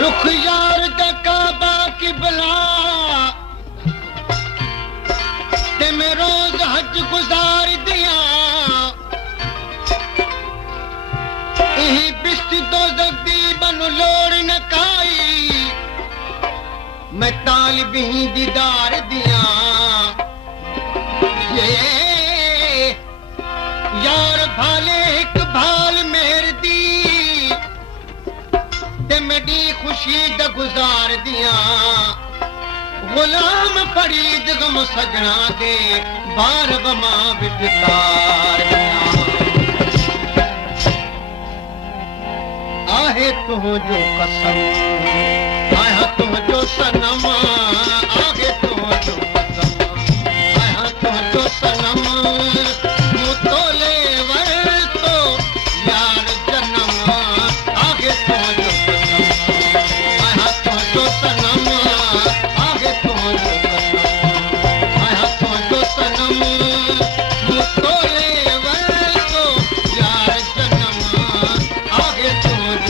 रुख यार दा काबा किबला ते मैं रोज हज गुजार दिया यही बिस्ती तो जगदी बनु लोड़ न काई मैं तालिबी दीदार दिया ये यार भाले एक भाल मेर दी ते मेरी खुशी दा गुजार दिया गुलाम फरीद गम सजना दे बार गमा बितार आहे तुझो कसम आया तुझो सनम आहे तुझो कसम आया तुझो सनम मुतोले वर तो यार जन्म आहे तुझो कसम आया तुझो सनम आहे तुझो कसम आया तुझो सनम मुतोले वर तो यार जन्म आहे तुझो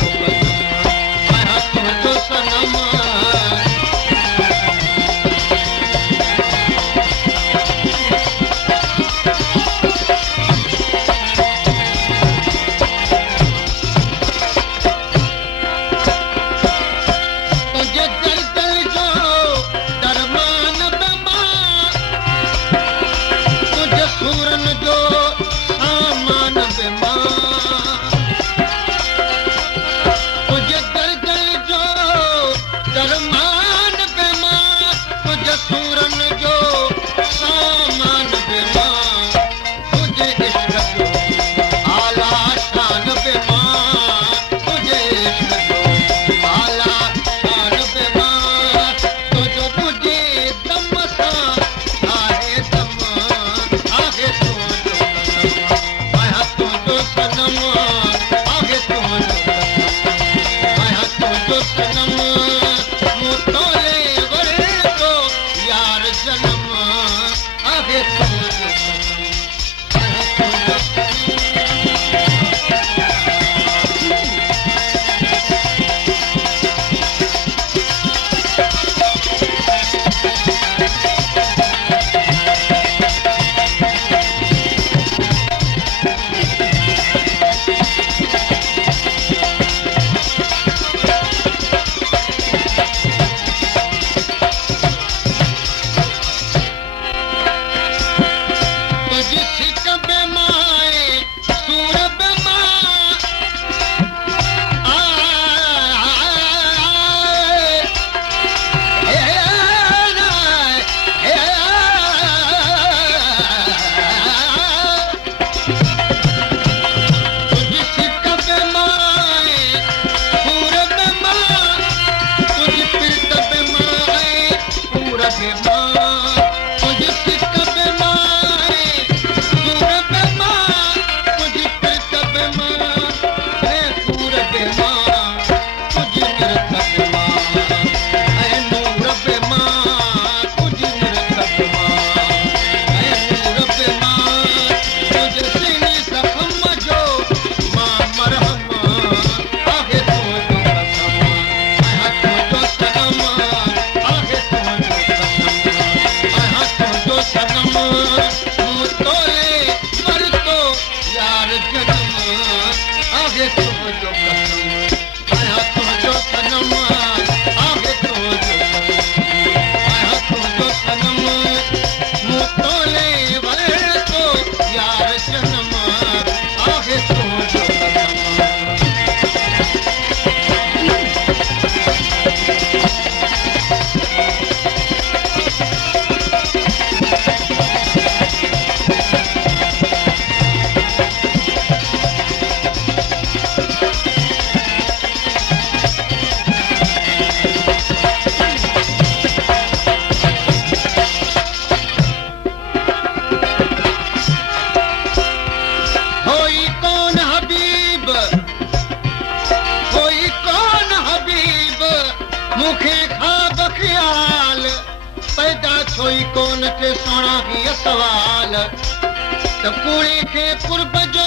कोई कोन के सोना ही सवाल त कुड़ी के कुर्ब जो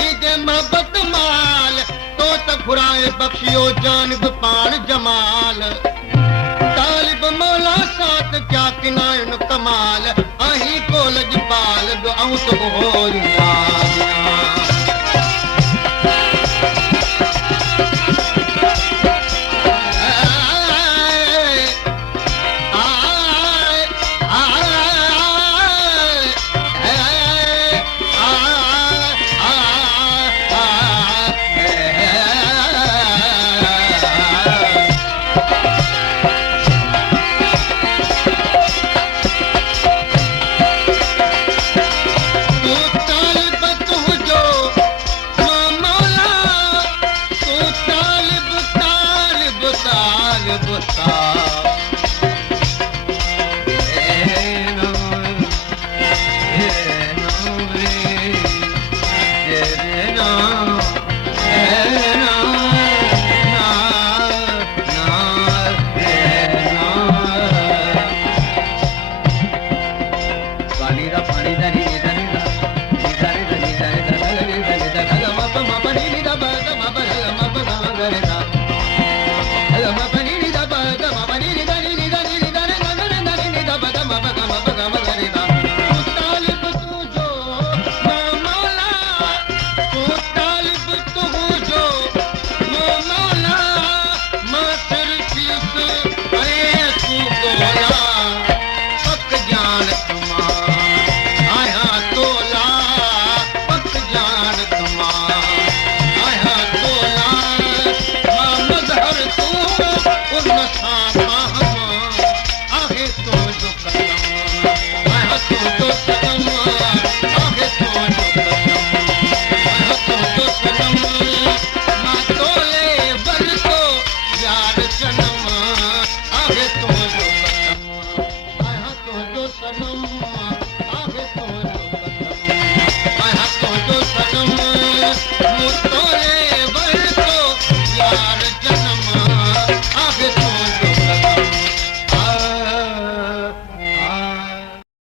दीदे मोहब्बत माल तो त फुराए बख्शियो जानब पान जमाल तालिब मौला साथ क्या किनायन कमाल आही कोलज पाल दुआऊं तो होर